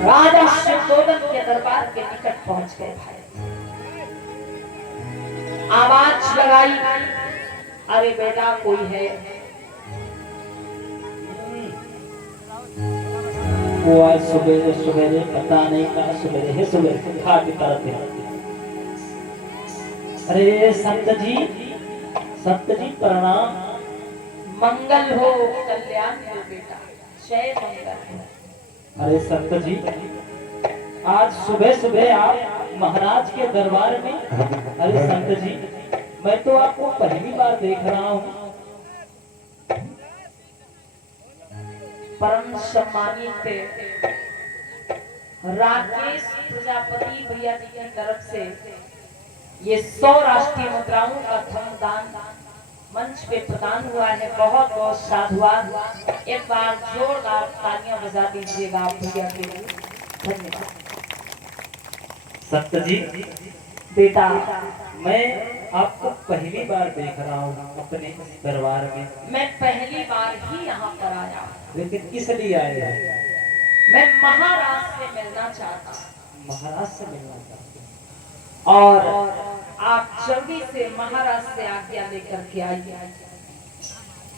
राजा शुद्धोधन के दरबार के निकट पहुंच गए भाई। आवाज लगाई, अरे बेटा कोई है? वो आज सवेरे सवेरे पता नहीं कहाँ सवेरे है, सवेरे उठा के तरफ है। अरे संत जी प्रणाम। मंगल हो, कल्याण हो बेटा, जय मंगल हो। अरे संत जी, आज सुबह सुबह आप महाराज के दरबार में? अरे संत जी, मैं तो आपको पहली बार देख रहा हूँ। परम सम्मानित राकेश प्रजापति भैया जी की तरफ से ये 100 राष्ट्रीय मुद्राओं का धनदान मंच पे प्रदान हुआ है। बहुत बहुत साधुवाद। एक बार जोरदार तालियां बजा दीजिएगा आप भैया के लिए। धन्यवाद। संत जी बेटा, मैं आपको पहली बार देख रहा हूँ अपने इस दरबार में। मैं पहली बार ही यहाँ पर आया हूँ। लेकिन किस लिए आए हैं? मैं महाराज से मिलना चाहता हूँ। महाराज से मिलना चाहते हैं? और आप जल्दी से महाराज से आज्ञा लेकर के आइए।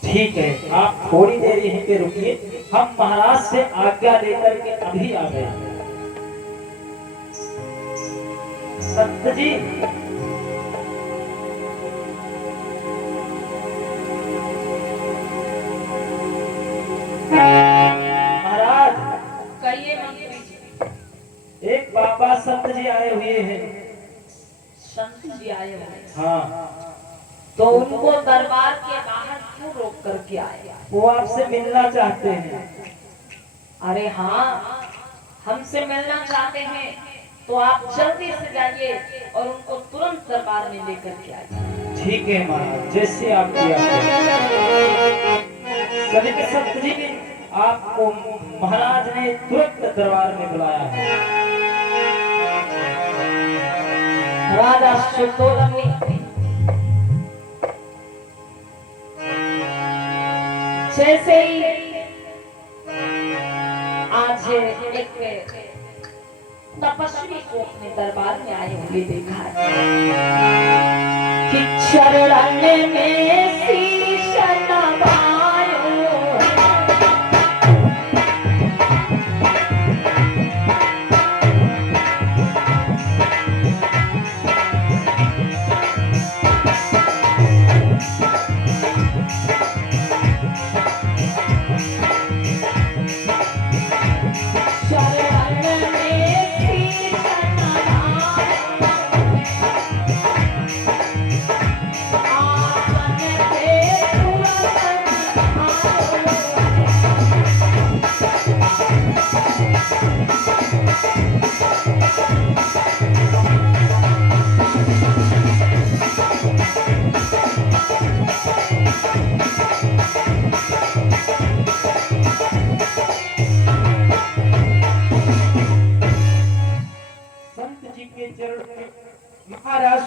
ठीक है, आप थोड़ी देर यहीं पे रुकिए, हम महाराज से आज्ञा लेकर के अभी आ गए। संत जी, महाराज। कहिए मंत्री जी। एक बाबा संत जी आए हुए हैं। संत जी आए हुए हैं? हाँ। तो उनको दरबार के बाहर क्यों रोक करके आए? वो आपसे मिलना चाहते हैं। अरे हाँ, हमसे मिलना चाहते हैं तो आप जल्दी से जाइए और उनको तुरंत दरबार में लेकर के आइए। ठीक है महाराज, जैसे आपकी आज्ञा। सभी के संत जी ने आपको महाराज ने तुरंत दरबार में बुलाया है। राजा शुद्धोधन जैसे ही आज एक तपस्वी को अपने दरबार में आए हुए देखा है कि चरण में शीश नवायो,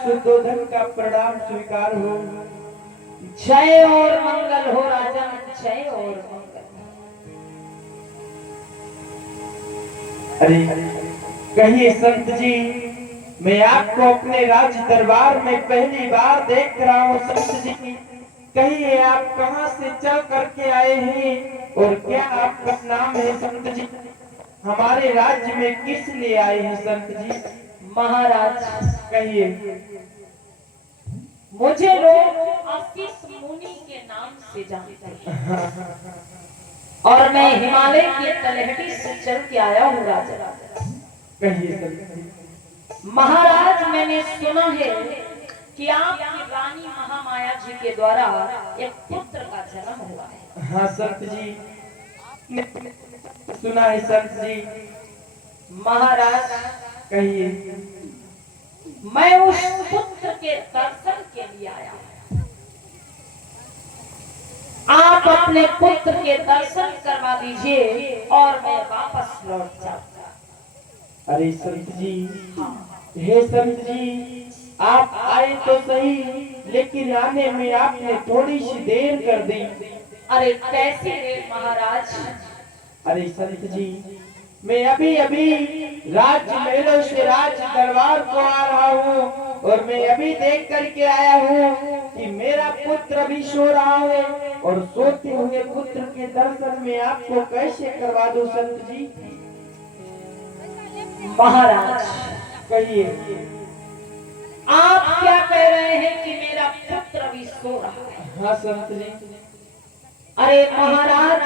सुद्धोधन का प्रणाम स्वीकार हो। जय और मंगल हो राजन, जय और मंगल। अरे कहिए संत जी, मैं आपको अपने राज दरबार में पहली बार देख रहा हूँ संत जी। कहिए आप कहाँ से चल करके आए हैं और क्या आपका नाम है संत जी? हमारे राज्य में किस लिए आए हैं संत जी? महाराज कहिए। मुझे लोग आशीष मुनि के नाम से जानते हैं और मैं हिमालय के तलहटी से चल के आया हूँ राजा। कहिए संत जी। महाराज मैंने सुना है कि आपकी रानी महामाया जी के द्वारा एक पुत्र का जन्म हुआ है। हाँ संत जी, सुना है संत जी। महाराज कहिए। मैं उस पुत्र के दर्शन के लिए आया हूं। आप अपने पुत्र के दर्शन करवा दीजिए और मैं वापस लौट जाऊंगा। अरे संत जी, हे संत जी, आप आए तो सही, लेकिन आने में आपने थोड़ी सी देर कर दी। अरे कैसी देर महाराज? अरे संत जी, मैं अभी अभी राज महलों से राज दरबार को आ रहा हूँ और मैं अभी देख करके आया हूँ कि मेरा पुत्र अभी सो रहा है और सोते हुए पुत्र के दर्शन में आपको कैसे करवा दूं संत जी? महाराज कहिए। आप क्या कह रहे हैं कि मेरा पुत्र अभी सो रहा है? हाँ संत जी। अरे महाराज,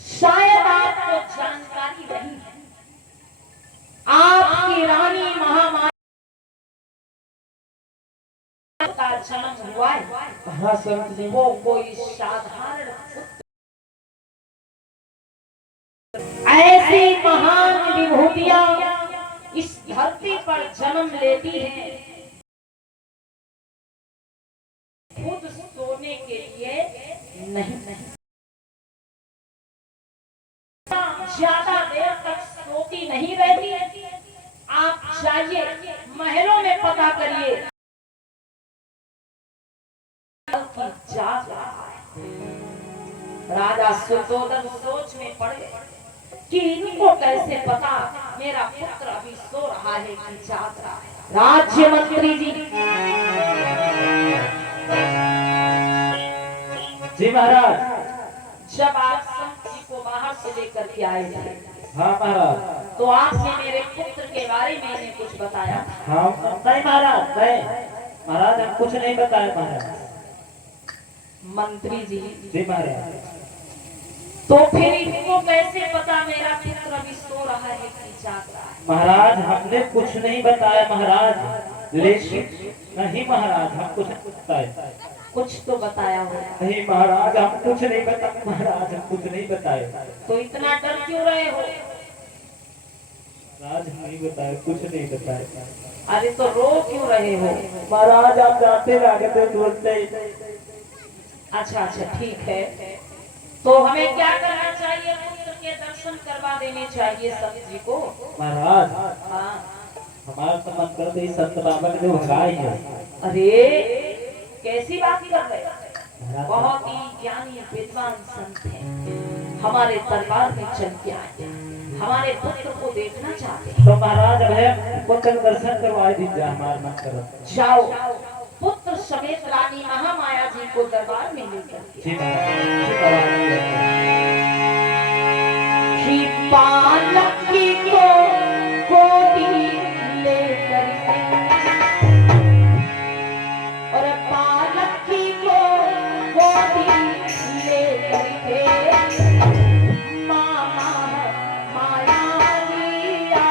शायद आपको जानकारी नहीं है, आपकी रानी महामाया का जन्म हुआ है। हाँ संत जी। वो कोई साधारण पुत्र, ऐसी महान विभूतियां इस धरती पर जन्म लेती हैं खुद सोने के लिए नहीं। ज्यादा देर तक सोती नहीं रहती। आप जाइए महलों में पता करिए, जाग रहा है। राजा सुद्धोधन सोच में पड़ गए कि इनको कैसे पता मेरा पुत्र अभी सो रहा है कि जाग रहा है। राज्य मंत्री जी। जी महाराज। जब आप संत जी को बाहर से लेकर के आए थे, हाँ महाराज। तो आपने मेरे पुत्र के बारे में इन्हें कुछ बताया? हाँ नहीं महाराज, नहीं महाराज, हम कुछ नहीं बताए महाराज। मंत्री जी। जी महाराज। तो फिर इनको कैसे पता मेरा पुत्र अभी सो रहा है कि जाग रहा है? महाराज हमने कुछ नहीं बताया महाराज, लेकिन नहीं महाराज, हम कुछ नहीं बताए। कुछ तो बताया होगा। नहीं महाराज, हम कुछ नहीं बताए महाराज, हम कुछ नहीं बताए। तो इतना डर क्यों रहे हो? महाराज नहीं बताए, कुछ नहीं बताए। अरे तो रो क्यों रहे हो? महाराज आप जाते लागते बोलते। अच्छा अच्छा ठीक है, तो हमें क्या करना चाहिए? पुत्र के दर्शन करवा देने चाहिए संत जी को। महाराज हाँ। हमारा तो मन करते ही संत बाबा के जो भगाई है। अरे कैसी बात कर रहे हैं? बहुत ही ज्ञानी विद्वान संत हैं, हमारे दरबार में चल के आए, हमारे पुत्र को देखना चाहते हैं। तो महाराज अब है पुत्र दर्शन करवा दीजिए, हमारा मन करो। जाओ पुत्र समेत रानी महामाया जी को दरबार में लेकर के। जी महाराज। पालकी को गोदी लेकर और पालकी को गोदी लेकर के मामा माया लिया।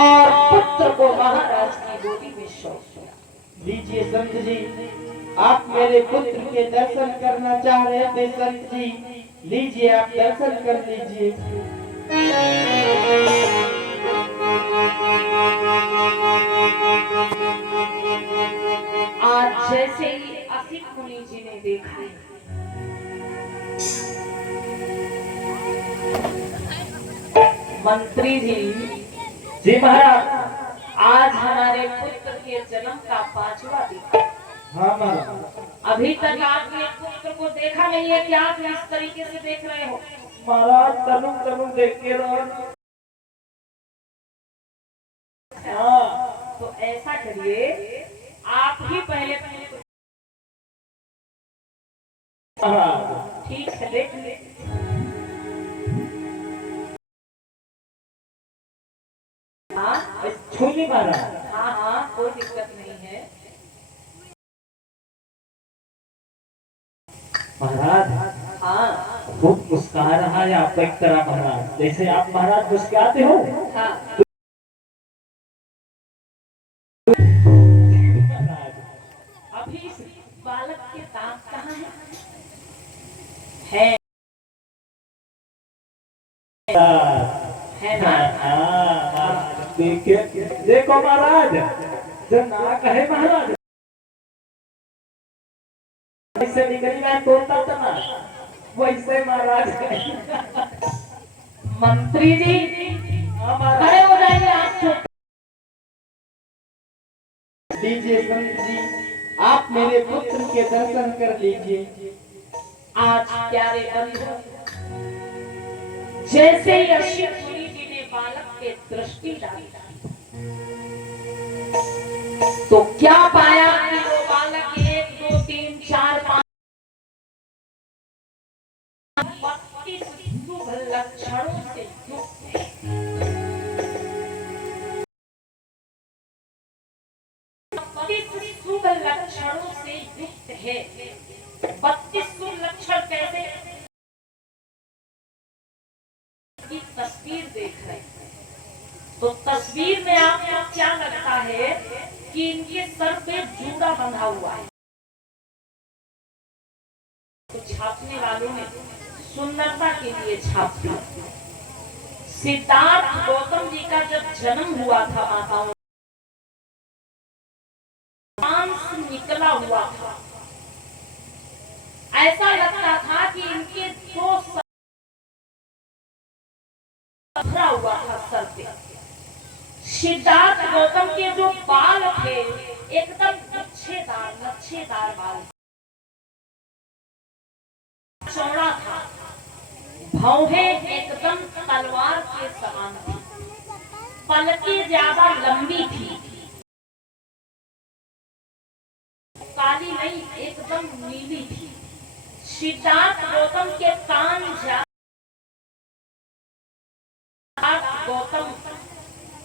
और पुत्र को महाराज की गोदी में सौंप दिया। लीजिए संत जी, आप मेरे पुत्र के दर्शन करना चाह रहे थे संत जी, लीजिए आप दर्शन कर लीजिए। आज जैसे ही असित मुनि जी ने देखा, मंत्री जी महाराज, आज हमारे पुत्र के जन्म का 5वां दिन। हाँ महाराज। अभी तक आपने पुत्र को देखा नहीं है कि आप इस तरीके से देख रहे हो। महाराज तनु तनु देख के रहो। हाँ, तो ऐसा करिए, आप ही पहले ठीक है देख ले। हाँ छूली महाराज। हाँ हाँ, कोई दिक्कत नहीं है। महाराज हाँ खूब मुस्कुरा रहा है आप एक तरह महाराज, जैसे आप महाराज मुस्कुराते हो। हाँ, अभी इस बालक के दांत कहाँ है? है ना? देखिए देखो महाराज, जो नाक है महाराज वैसे निकली ना तोता तना, वैसे महाराज। मंत्री जी खड़े हो जाइए। आप लीजिए संत जी, आप मेरे पुत्र के दर्शन कर लीजिए। आज प्यारे बंधु, जैसे ही असित मुनि जी ने बालक के दृष्टि डाली, तो क्या पाया कि वो बालक 1 2 3 4 5 32 शुभ लक्षणों से युक्त है। 32 शुभ लक्षणों से युक्त है। 32 शुभ लक्षण कैसे? की तस्वीर देख रहे हैं, तो तस्वीर में आपको क्या लगता है कि इनके सर पे जूड़ा बंधा हुआ है? तो छापने वालों ने सुंदरता के लिए छाप दिया। सिद्धार्थ गौतम जी का जब जन्म हुआ था, माताओं मांस निकला हुआ था, ऐसा लगता था कि इनके 2 भरा हुआ था सर पे। सिद्धार्थ गौतम के जो बाल थे एकदम लच्छेदार बाल, चौड़ा था, भौहें एकदम तलवार के समान थी, पलकें ज्यादा लंबी थी, काली नहीं एकदम नीली थी। सिद्धार्थ गौतम के कान गौतम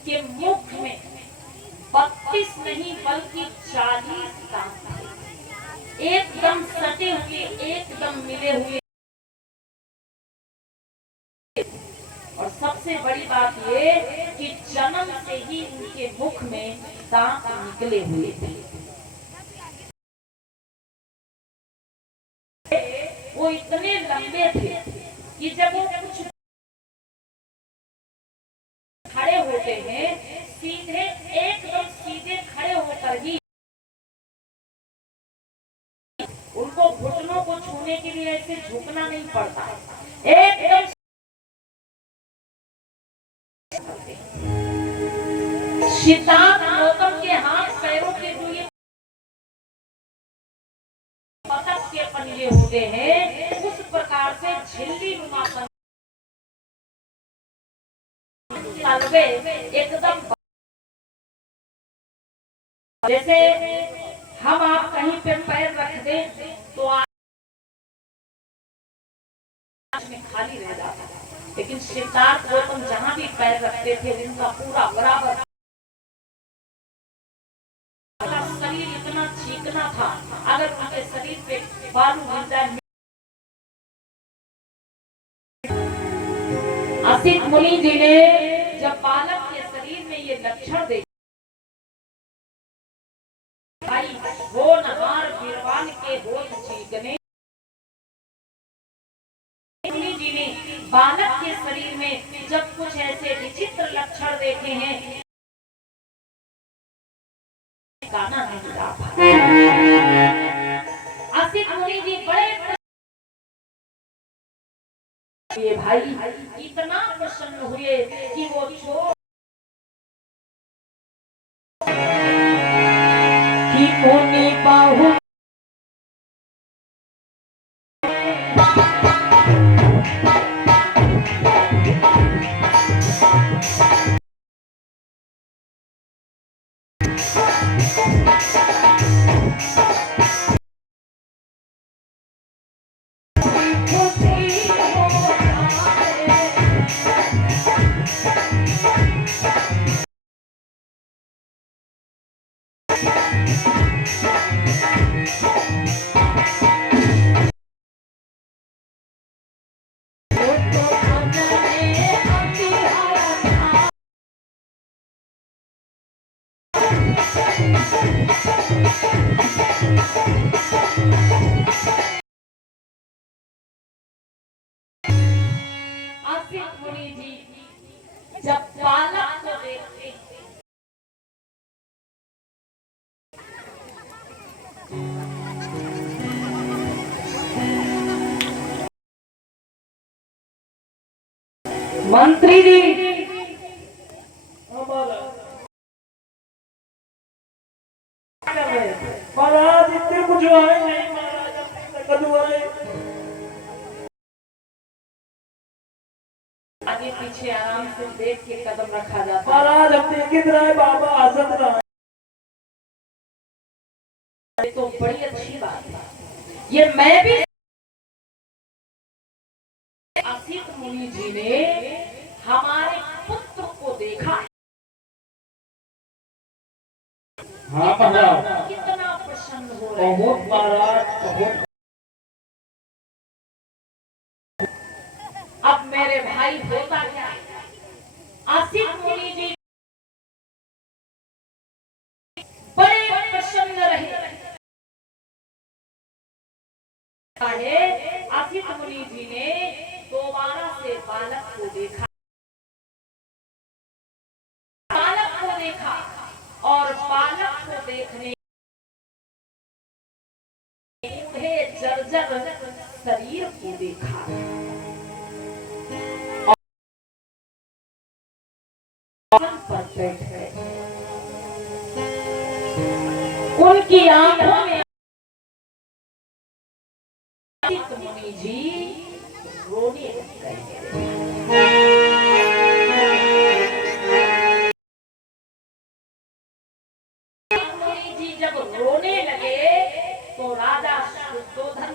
के मुख में 32 नहीं बल्कि 40 दांत थे, एकदम सटे हुए, एकदम मिले हुए। और सबसे बड़ी बात ये कि जन्म से ही उनके मुख में दांत निकले हुए थे। वो इतने लंबे थे कि जब वो कुछ खड़े होते हैं, सीधे एकदम सीधे खड़े होकर ही उनको घुटनों को छूने के लिए ऐसे झुकना नहीं पड़ता, एकदम सिद्धार्थ गौतम के हाथ पैरों के जो ये बतख के पंजे होते हैं, उस प्रकार से झिल्ली नुमा तलवे एकदम, जैसे हम आप कहीं पे पैर रख दें तो आज में खाली रह जाता है, लेकिन सिद्धार्थ गौतम जहां भी पैर रखते थे उनका पूरा बराबर शरीर इतना चीकना था, अगर उनके शरीर पे बालू गिर जाए। असित मुनि जी ने जब बालक के शरीर में ये लक्षण देख भाई होनहार वीरवान के होत चीकने जी ने बालक के शरीर में जब कुछ ऐसे विचित्र लक्षण देखे हैं, गाना नहीं गा पाए। असित मुनि जी बड़े ये भाई इतना प्रसन्न हुए कि वो छोड़ कि मुनि बाहु मुनि जी जब बालक को देखते मंत्री जी महाराज इतने कुछ आए नहीं, महाराज अपने कदू आए। आगे पीछे आराम से देख के कदम रखा जाता है। महाराज अपने किधर है बाबा हसत रहा ये तो बड़ी अच्छी बात है। ये मैं भी असित मुनि जी ने हमारे पुत्र को देखा, हाँ महाराज कितना प्रसन्न हो रहे हैं। बहुत महाराज बहुत। अब मेरे भाई होता क्या है, असित मुनि जी बड़े प्रसन्न रहे। असित मुनि जी ने दोबारा से बालक को देखा, और बालक को देखने उन्हें जर्जर शरीर को देखा, पर बैठ गए। उनकी आंखों में असित मुनि जी रोने लग गए। मुनि जी जब रोने लगे तो राजा शुद्धोधन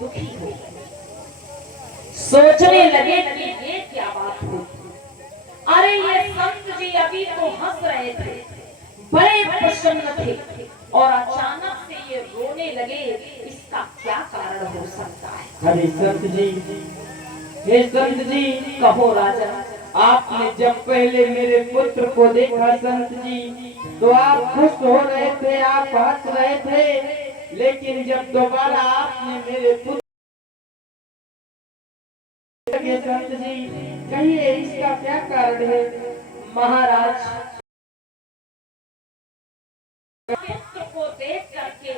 दुखी हो गए, सोचने लगे कि ये क्या बात हुई। अरे ये संत जी अभी तो हंस रहे थे, बड़े प्रसन्न थे, और अचानक से ये रोने लगे, इसका क्या कारण हो सकता है। अरे संत जी, हे संत जी, कहो राजा। आपने जब पहले मेरे पुत्र को देखा संत जी, तो आप खुश हो रहे थे, आप हंस रहे थे, लेकिन जब दोबारा आपने मेरे पुत्र के संत जी, कहिए इसका क्या कारण है। महाराज, पुत्र को देख करके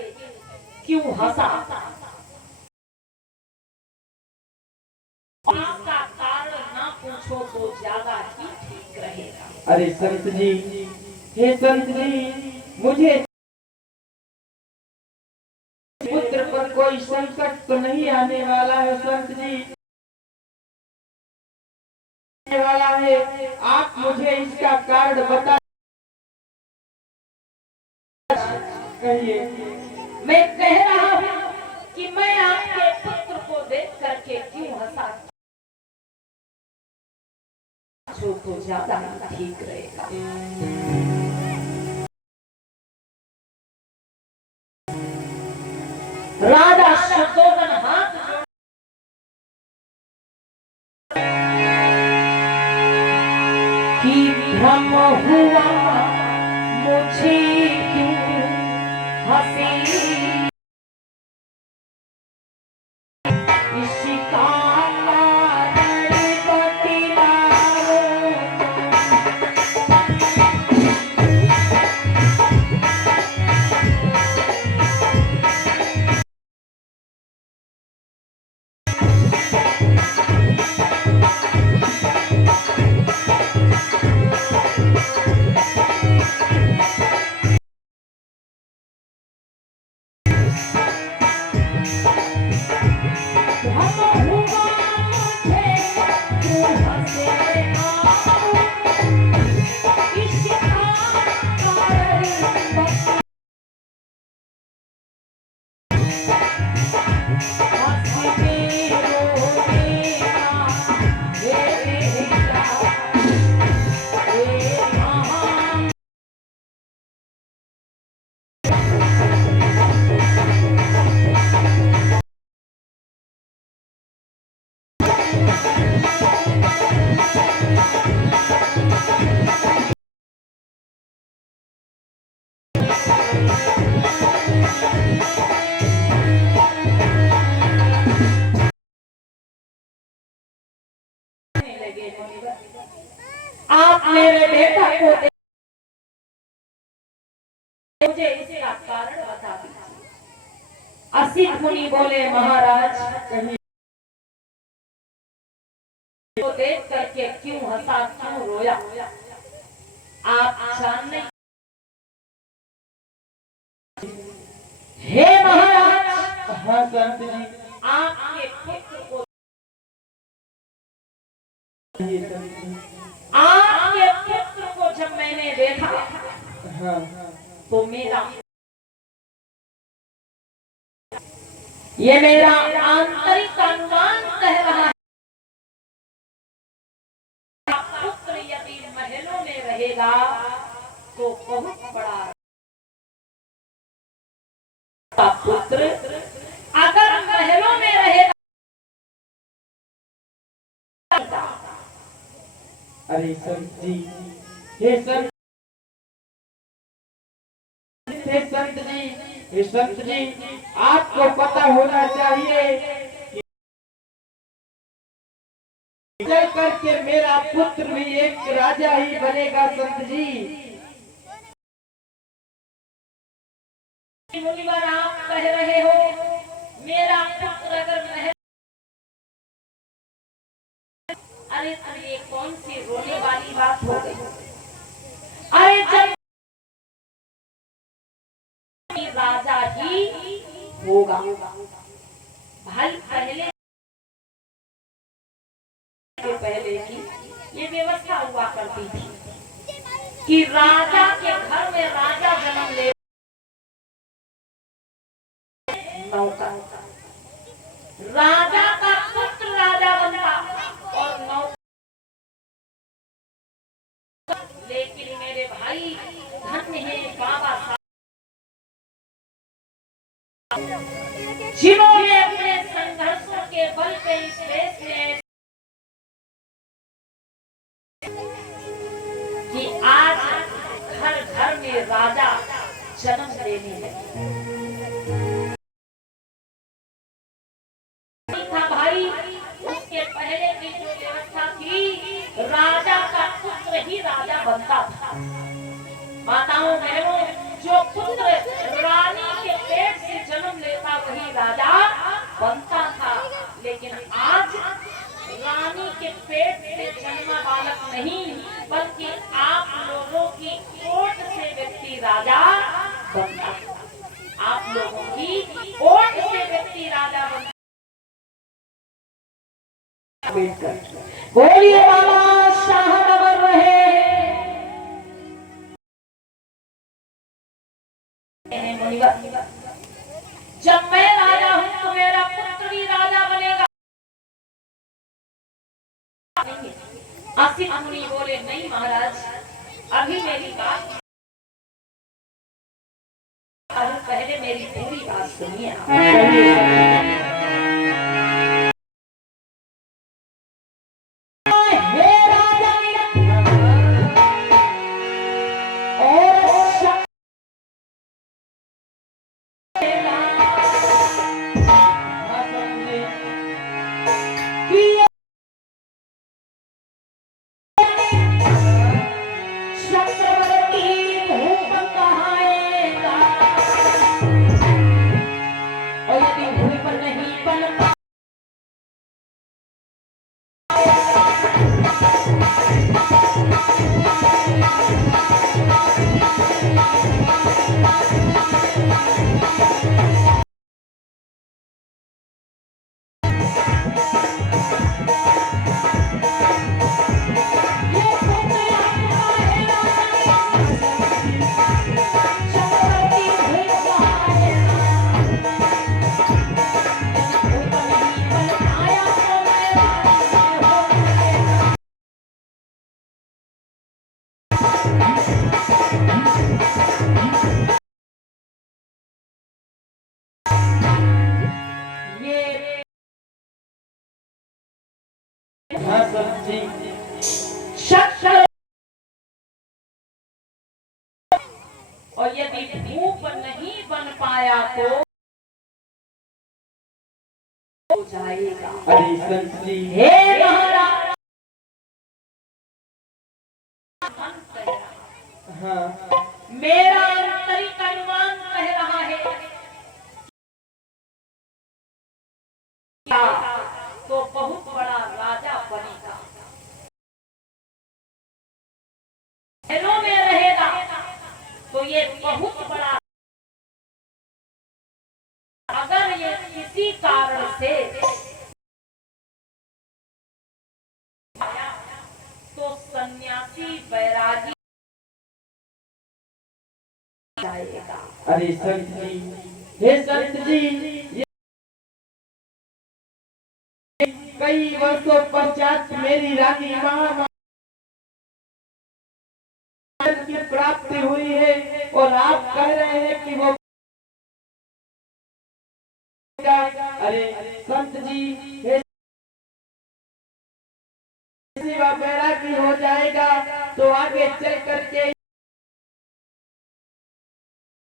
क्यों हंसा, इसका कारण ना पूछो तो ज्यादा ही ठीक रहेगा। अरे संत जी, हे संत जी, मुझे पुत्र पर कोई संकट तो नहीं आने वाला है संत जी, आने वाला है। आप मुझे इसका कारण बता कहिए। मैं कह रहा हूँ कि मैं आपके पुत्र को देख करके क्यों हंसा, तो ज्यादा ठीक रहेगा। राजा शुद्धोधन हाथ कि ब्रह्म हुआ मुझे क्यों हंसी इसका कारण बतलाओ। आप मेरे बेटा को मुझे इसका कारण बता दीजिए। असित मुनि बोले महाराज को देख करके क्यों हंसा क्यों रोया आप जान नहीं। हे महाराज हाँ संत जी। आपके पुत्र को ये संत जी। आपके पुत्र को जब मैंने देखा हाँ तो मेरा आंतरिक अनुमान कह रहा है पुत्र यदि महलों में रहेगा तो बहुत बड़ा पुत्र अगर महलों में रहेगा। अरे संत जी, हे संत जी, हे संत जी, आपको पता होना चाहिए कि चल करके मेरा पुत्र भी एक राजा ही बनेगा संत जी। मुनिवर आप कह रहे हो मेरा पुत्र अगर महल, अरे ये कौन सी रोने वाली बात हो गई। अरे जब राजा ही होगा भाई पहले की ये व्यवस्था हुआ करती थी कि राजा के घर में राजा जन्म ले नौकर राजा का पुत्र राजा बनता और नौकर। लेकिन मेरे भाई धन्य है बाबा साहब जिन्होंने अपने संघर्षों के बल पे इस देश में कि आज घर घर में राजा जन्म लेने लगे। भाई उसके पहले की जो व्यवस्था थी राजा का पुत्र ही राजा बनता था। माताओं बहनों जो पुत्र रानी के पेट से जन्म लेता वही राजा बनता था। लेकिन आज रानी के पेट से जन्मा बालक नहीं बल्कि आप लोगों की ओट से व्यक्ति राजा बनता है। आप लोगों की ओट से व्यक्ति राजा बनता। बोलिए बाबा शाहनवर रहे। जब मैं राजा हूं तो मेरा पुत्र भी राजा बनेगा। असित मुनि बोले नहीं महाराज अभी मेरी बात पहले मेरी पूरी बात सुनिए। चक्रवर्ती भूप कहाएगा और यदि भूप नहीं बन हाँ संत जी। शक्कर और यदि भूप नहीं बन पाया तो हो जाएगा। अरे संत जी। हे महाराज हाँ मेरा आंतरिक अनुमान कह रहा है तो बहुत बड़ा राजा बनेगा, महलों में रहेगा तो ये बहुत बड़ा, अगर ये किसी कारण से तो सन्यासी बैरागी जाएगा। अरे संत जी, हे संत जी, ये कई वर्षों पश्चात मेरी रानी महामाया की प्राप्ति हुई है और आप कह रहे हैं कि वो, अरे संत जी, हे बैरागी हो जाएगा तो आगे चल करके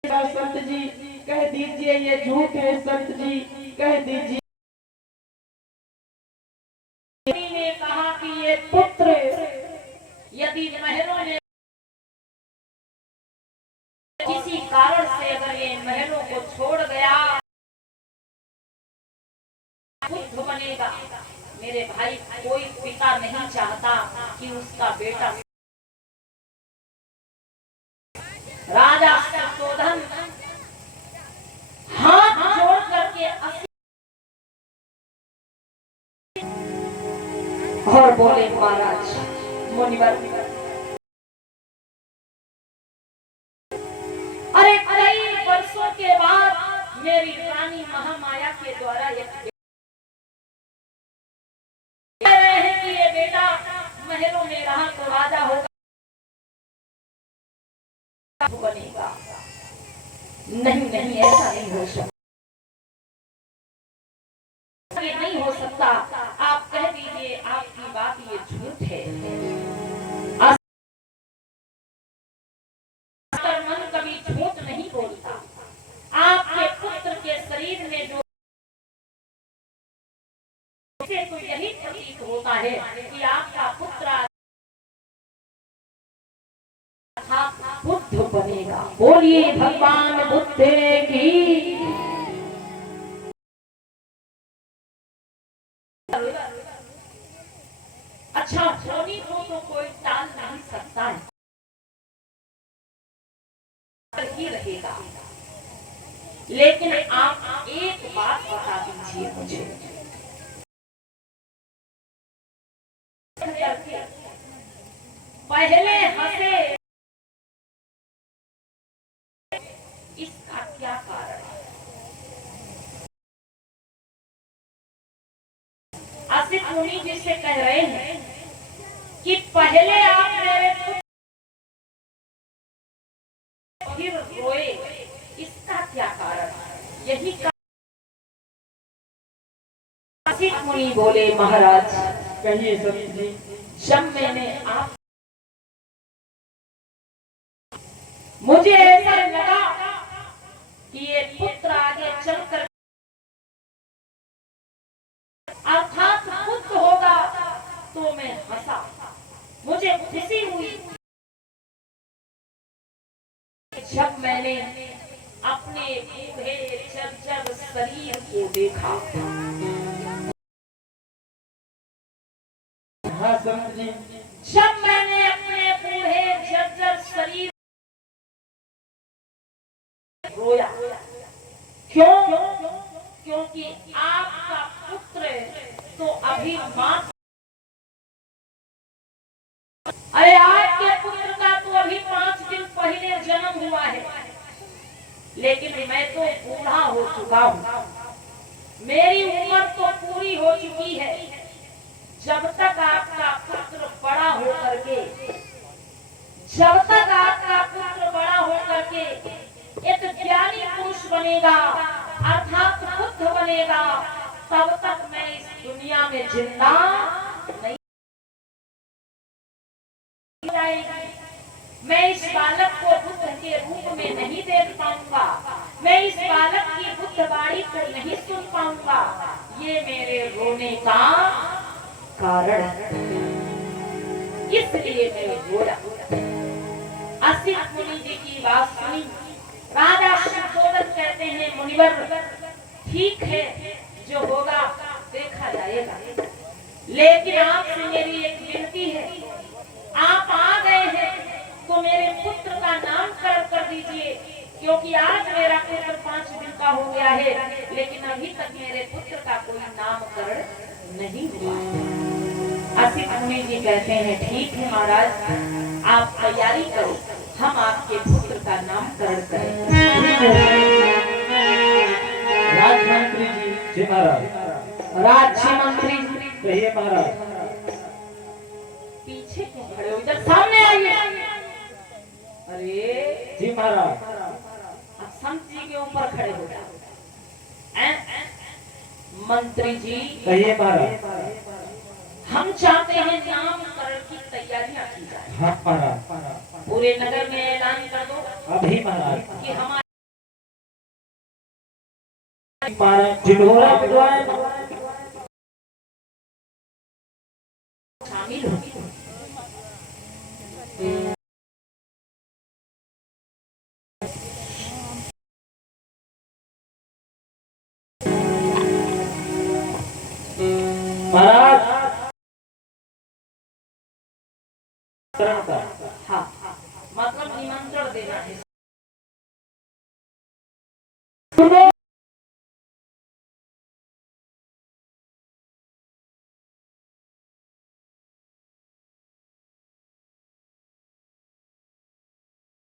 संत जी कह दीजिए ये झूठ है, संत जी कह दीजिए। ने कहा कि ये पुत्र यदि महलों में किसी कारण से अगर ये महलों को छोड़ गया बुद्ध बनेगा। मेरे भाई कोई पिता नहीं चाहता कि उसका बेटा राजा संशोधन हाथ जोड़ करके और बोले महाराज मुनिवर, अरे कई वर्षों के बाद मेरी रानी महामाया के द्वारा एक कि ये बेटा महलों में रहा तो राजा होगा बनेगा। नहीं नहीं, ऐसा नहीं हो सकता, ये नहीं हो सकता। आप कह दीजिए आपकी बात ये झूठ है। मन कभी झूठ नहीं बोलता। आपके पुत्र के शरीर में जो तो यही प्रतीत होता है कि आपका पुत्र बुद्ध बनेगा। बोलिए भगवान बुद्ध की। अच्छा, होनी तो कोई टाल नहीं सकता है, ही रहेगा। लेकिन आप एक बात बता दीजिए मुझे, पहले हंसे इसका क्या कारण है? आसिफ मुनि जी से कह रहे हैं कि पहले आप मेरे फिर रोए, इसका क्या कारण है? यही आसिफ मुनि बोले महाराज कहिए संत जी। जब मैंने आप मुझे ऐसा लगा कि ये पुत्र आगे चलकर अर्थात बुद्ध होगा तो मैं हंसा, मुझे खुशी हुई जब मैंने अपने बूढ़े जर्जर शरीर को देखा, हाँ संत जी, जब मैंने अपने बूढ़े जर्जर शरीर रोया, क्यों? क्योंकि आपका पुत्र तो अभी मां, अरे आपके पुत्र का तो अभी 5 दिन पहले जन्म हुआ है, लेकिन मैं तो बूढ़ा हो चुका हूँ, मेरी उम्र तो पूरी हो चुकी है। जब तक आपका पुत्र बड़ा हो करके, जब तक आपका पुत्र बड़ा हो करके एक ज्ञानी पुरुष बनेगा अर्थात बुद्ध बनेगा, तब तक मैं इस दुनिया में जिंदा नहीं जाएगी। मैं इस बालक को बुद्ध के रूप में नहीं देख पाऊंगा, मैं इस बालक की बुद्ध वाणी को नहीं सुन पाऊंगा। ये मेरे रोने का कारण है, इसलिए मैं रोया। असित मुनि जी की बात सुनी। राजा शुद्धोदन कहते हैं, मुनिवर ठीक है, जो होगा देखा जाएगा, लेकिन आपसे मेरी एक विनती है, आप आ गए हैं तो मेरे पुत्र का नामकरण कर दीजिए, क्योंकि आज मेरा पुत्र 5 दिन का हो गया है, लेकिन अभी तक मेरे पुत्र का कोई नामकरण नहीं हुआ। असित मुनि जी कहते हैं, ठीक है महाराज, आप तैयारी करो, हम आपके पुत्र का नामकरण करें। राजमंत्री जी, जी महाराज, राज्य मंत्री जी कहिए महाराज। पीछे क्यों खड़े हो, इधर सामने आइए। अरे जी महाराज, अब संत जी के ऊपर खड़े हो जाओ। मंत्री जी कहिए महाराज। हम चाहते हैं नामकरण की तैयारियां की जाए। हाँ महाराज, पूरे नगर में ऐलान कर दो अभी महाराज कि हमारे ढिढोरा पिटवाए शामिल हो। महाराज। हाँ, मतलब निमंत्रण देना है।